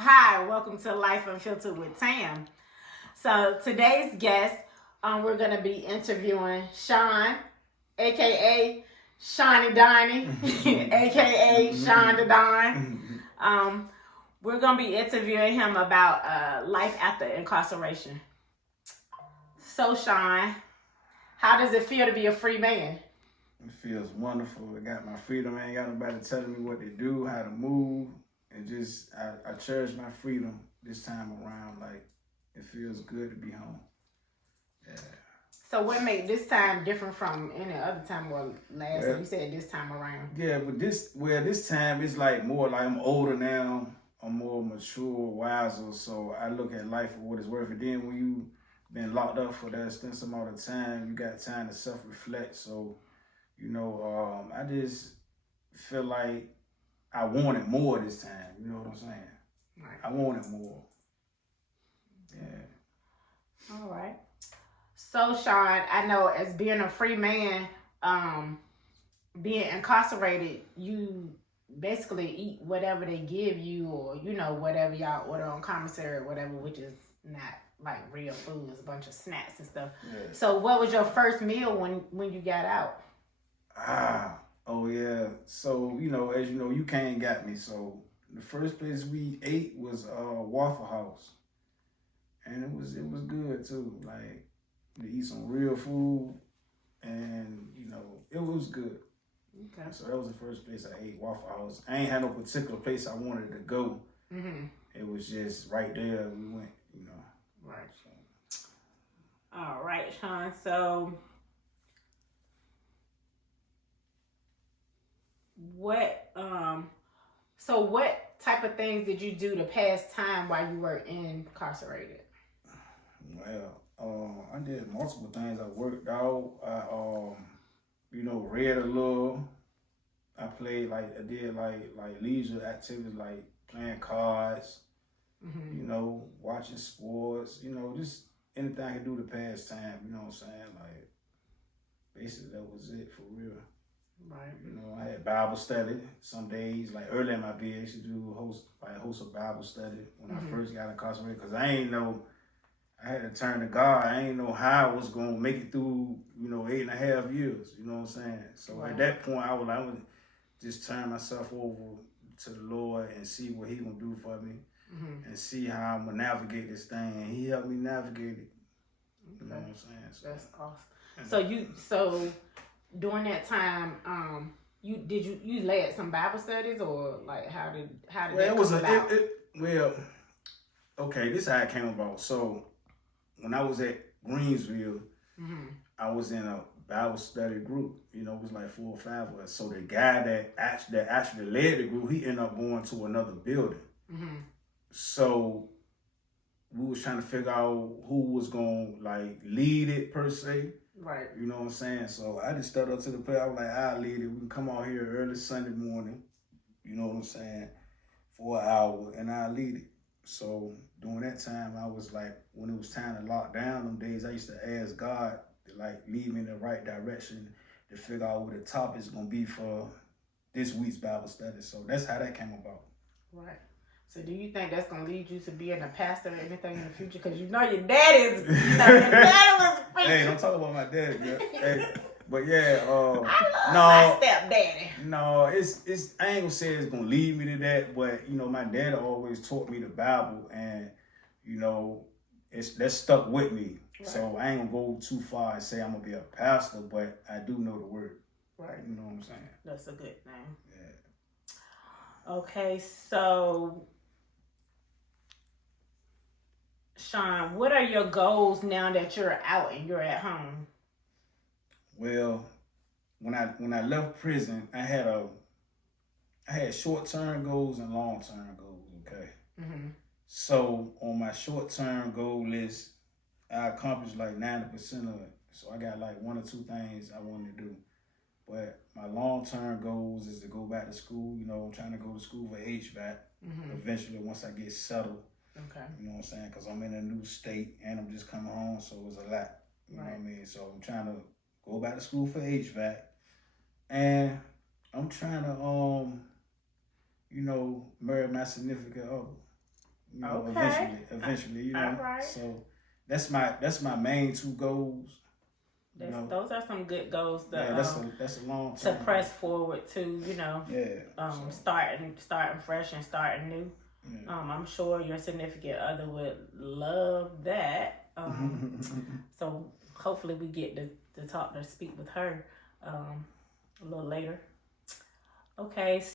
Hi, welcome to Life Unfiltered with Tam. So today's guest, we're gonna be interviewing Shawn, aka Shawnee Donnie, aka Shawn the Don. We're gonna be interviewing him about life after incarceration. So Shawn, how does it feel to be a free man? It feels wonderful. I got my freedom. I ain't got nobody telling me what to do, how to move. And just, I cherish my freedom this time around. Like, it feels good to be home. Yeah. So what made this time different from any other time or last Well, time? You said this time around. Yeah, but this time it's like more like I'm older now. I'm more mature, wiser. So I look at life for what it's worth. And then when you been locked up for that extensive amount of time, you got time to self-reflect. So, I just feel like I wanted more this time. You know what I'm saying? Right. I wanted more. Yeah. All right. So, Shawn, I know as being a free man, being incarcerated, you basically eat whatever they give you, or whatever y'all order on commissary or whatever, which is not like real food. It's a bunch of snacks and stuff. Yeah. So, what was your first meal when you got out? Oh yeah. So, as you know, you can't got me. So the first place we ate was Waffle House. And it was good too. Like to eat some real food and it was good. Okay. So that was the first place I ate, Waffle House. I ain't had no particular place I wanted to go. Mm-hmm. It was just right there we went, Right. So. All right, Shawn. So what type of things did you do to pass time while you were incarcerated? Well, I did multiple things. I worked out. I read a little. I played I did like leisure activities like playing cards, watching sports, just anything I could do to pass time, you know what I'm saying? Like basically that was it for real. Right. I had Bible study some days, like early in my day, I used to host a Bible study when I first got incarcerated, because I ain't know I had to turn to God. I ain't know how I was gonna make it through, 8.5 years. You know what I'm saying? So Right. at that point, I would just turn myself over to the Lord and see what He gonna do for me, and see how I'm gonna navigate this thing. And He helped me navigate it. You know what I'm saying? So, that's awesome. So during that time, you led some Bible studies, or like how did well, that it was come about? Okay, this is how it came about. So when I was at Greensville, I was in a Bible study group. It was like 4 or 5 of us. So the guy that actually led the group, he ended up going to another building. So we was trying to figure out who was gonna lead it per se. Right. You know what I'm saying? So I just stepped up to the plate. I was like, I'll lead it. We can come out here early Sunday morning. You know what I'm saying? For an hour, and I'll lead it. So during that time, I was like, when it was time to lock down them days, I used to ask God to lead me in the right direction to figure out what the topic is gonna be for this week's Bible study. So that's how that came about. Right. So do you think that's gonna lead you to being a pastor or anything in the future? Because your dad is, your dad was preaching. Hey, don't talk about my daddy, girl. Hey, but yeah, I love my stepdaddy. No, it's I ain't gonna say it's gonna lead me to that, but my dad always taught me the Bible, and that's stuck with me. Right. So I ain't gonna go too far and say I'm gonna be a pastor, but I do know the word. Right. You know what I'm saying? That's a good thing. Yeah. Okay, so Shawn, what are your goals now that you're out and you're at home? Well, when I left prison, I had short-term goals and long-term goals. Okay. So on my short-term goal list, I accomplished 90% of it. So I got 1 or 2 things I wanted to do. But my long-term goals is to go back to school. I'm trying to go to school for HVAC eventually once I get settled. Okay. You know what I'm saying? Because I'm in a new state and I'm just coming home, so it's a lot. You know what I mean? So I'm trying to go back to school for HVAC. And I'm trying to, marry my significant other. You know, Okay. eventually, you know. All right. So that's my main two goals. You know. Those are some good goals to, that's a long time to press forward to, you know. Yeah. Starting fresh and starting new. Yeah. I'm sure your significant other would love that. So hopefully we get to speak with her a little later. Okay.